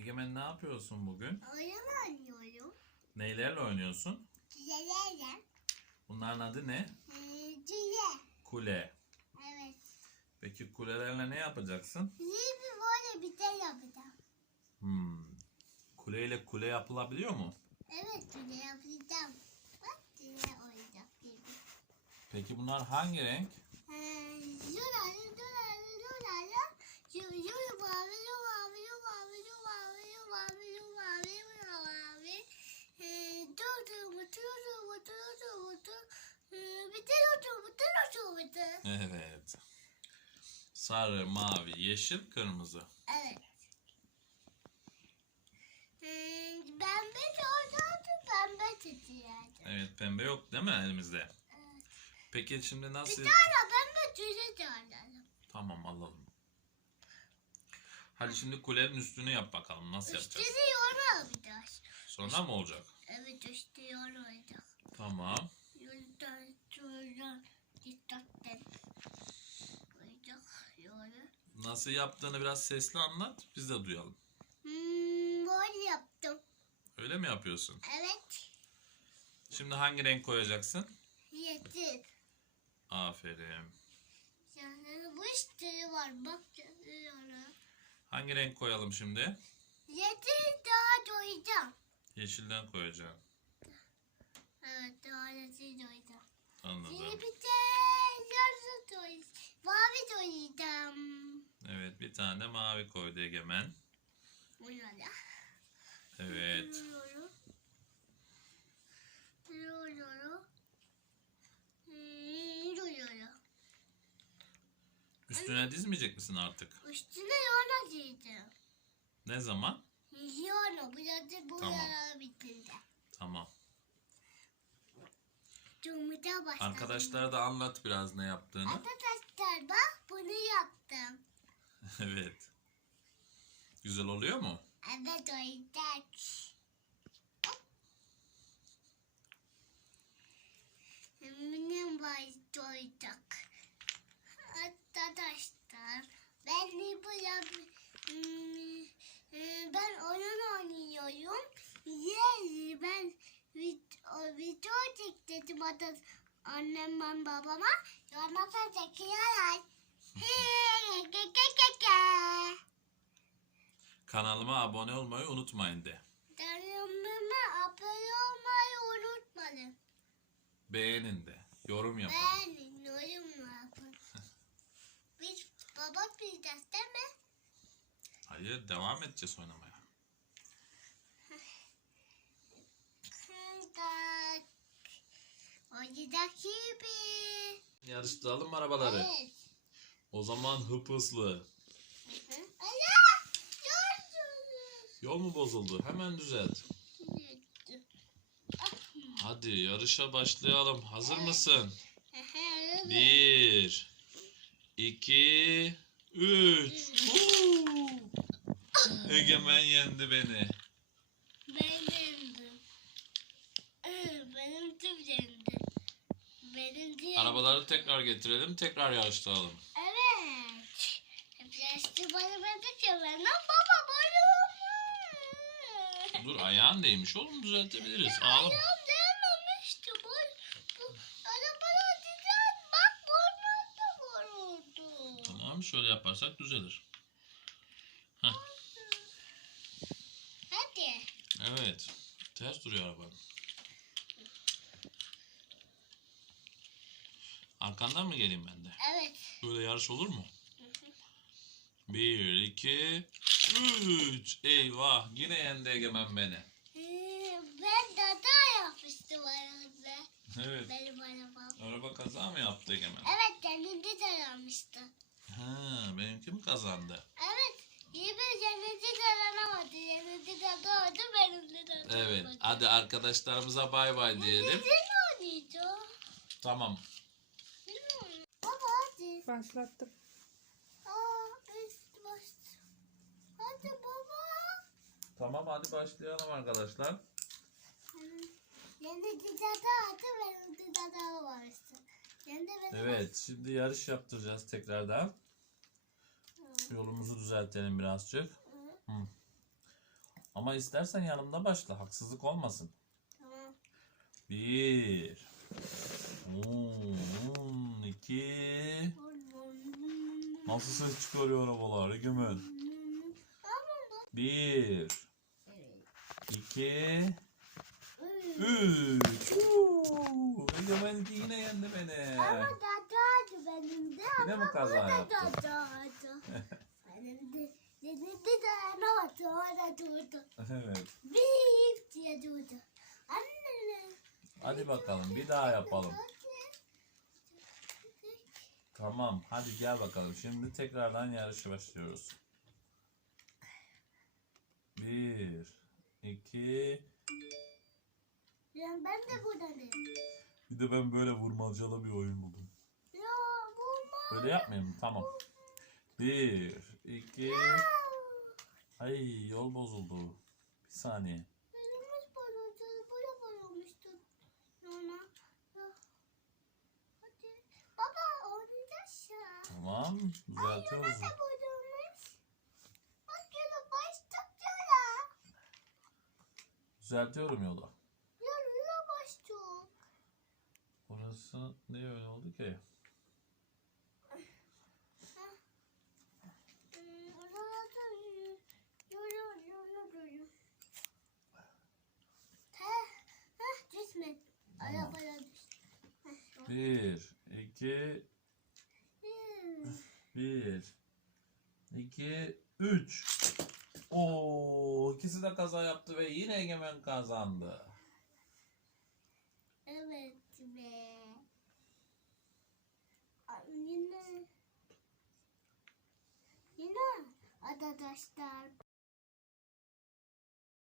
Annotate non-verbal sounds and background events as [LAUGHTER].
Egemen ne yapıyorsun bugün? Oyun oynuyorum. Neylerle oynuyorsun? Güzellerle. Bunların adı ne? Ee, Güzel. Kule. Evet. Peki kulelerle ne yapacaksın? Bir böyle bir şey yapacağım. Hmm. Kuleyle kule yapılabiliyor mu? Evet güzel yapacağım. Bak oyuncak gibi. Peki bunlar hangi renk? Ee, Yulalı yulalı yulalı. Yu- Yulu mavi yu mavi yu mavi yu mavi yu mavi yu mavi yu mavi. Ee, Durdu mu durdu mu durdu mu durdu. Ee, Bir de durdu mu durdu. Evet. Sarı, mavi, yeşil, kırmızı. Evet. Ee, Pembe çoğaldı, pembe titriyerdi. Evet pembe yok değil mi elimizde? Evet. Peki şimdi Bir nasıl? tane pembe tüyü çoğaldı. Tamam alalım. Hadi şimdi kulenin üstünü yap bakalım nasıl yapacağız? Üstünü yoru alacağız. Sonra mı olacak? Evet üstü olacak. Tamam. Yoldan sonra dikkatten olacak yoru. Nasıl yaptığını biraz sesli anlat biz de duyalım. Hmm, böyle yaptım. Öyle mi yapıyorsun? Evet. Şimdi hangi renk koyacaksın? Yeter. Aferin. Yani bu üstü var bak yoru. Hangi renk koyalım şimdi? Yeter daha doyacağım. Yeşilden koyacağım. Evet tuvaleti doydum. Anladım. Bir de yarısı doydum. Mavi doydum. Evet bir tane de mavi koydu Egemen. Uyuyorlar. Evet. Üstüne dizmeyecek misin artık? Üstüne yana giydim. Ne zaman? Yana bu yadı bu Tamam. yana bitince. Tamam. Arkadaşlara da anlat biraz ne yaptığını. Arkadaşlar bak bunu yaptım. Evet. Güzel oluyor mu? Evet oyuncak. Benim oyuncak. Arkadaşlar ben bu Hmm, ben oyun oynuyorum. Yes, ben video, video çektim annem ben babama. Yormasa çekiyorlar. Kanalıma abone olmayı unutmayın de. Kanalıma abone olmayı unutmayın. Beğenin de. Yorum yapın. Ben yorum yapın. [LAUGHS] Biz baba bileceğiz değil mi? Hayır devam edeceğiz oynamaya. Oyuncak gibi. Yarıştıralım arabaları? Evet. O zaman hıp hızlı. Yol mu bozuldu? Hemen düzelt. Hadi yarışa başlayalım. Hazır mısın? Bir, iki, üç. Egemen yendi beni. Benim de. Benim tüm yendi. Benim. Arabaları tekrar getirelim, tekrar yarıştıralım. Evet. Dedik ya ben baba böyle olmaz. Dur ayağın değmiş oğlum düzeltebiliriz. Ağlama. Ayağım değmemişti. Bu, bu arabalar güzel. Bak burnum da vuruldu. Tamam şöyle yaparsak düzelir. Hadi. Evet. Ters duruyor araba. Arkandan mı geleyim ben de? Evet. Böyle yarış olur mu? Bir, iki, üç. Eyvah yine yendi Egemen beni. Ben dada yapmıştım arabada. Evet. Benim arabam. Araba kaza mı yaptı Egemen? Evet kendisi de yapmıştı. Ha, benimki mi kazandı? Evet. İyi bir kendisi de aranamadı. Kendisi de doğdu benim de doğdu. Evet. Hadi arkadaşlarımıza bay bay diyelim. Bizim oynayacağım. Tamam. Başlattım. Aa, üst baş. Hadi baba. Tamam hadi başlayalım arkadaşlar. Kendi dada adı benim. Kendi benim Evet şimdi yarış yaptıracağız tekrardan. Yolumuzu düzeltelim birazcık. Hı. Ama istersen yanımda başla. Haksızlık olmasın. Tamam. Bir. On, iki. Nasıl ses çıkarıyor arabalar? Tamam. Bir. İki, Üç. Uuu, Egemen yine yendi beni. Ama dadadı benim de. Yine mi kaza yaptın? [LAUGHS] benim de. Benim de dayanamadı. O da durdu. Evet. Bip diye durdu. Anne. Hadi bakalım bir daha yapalım. Tamam hadi gel bakalım. Şimdi tekrardan yarışa başlıyoruz. Bir, iki, Ben, ben de buradayım. bir de ben böyle vurmacalı bir oyun buldum. Ya bulma. Böyle yapmayayım? Tamam. Bir, iki, ay yol bozuldu. Bir saniye. Benimiz bozuldu. Böyle bozulmuştu. Nana. Ya. Hadi. Baba oynayacağız ya. Tamam düzeltiyoruz. Düzeltiyorum yolu. Yana başlık. Orası ne öyle oldu ki? Hmm, orada yürü, yürü, yürü, yürü. Heh, heh, düşme. Arabaya düştü. Heh, Bir, iki, Hmm. Bir, iki, üç. Oo, ikisi de kaza yaptı ve yine Egemen kazandı. Evet be. Yine. Yine arkadaşlar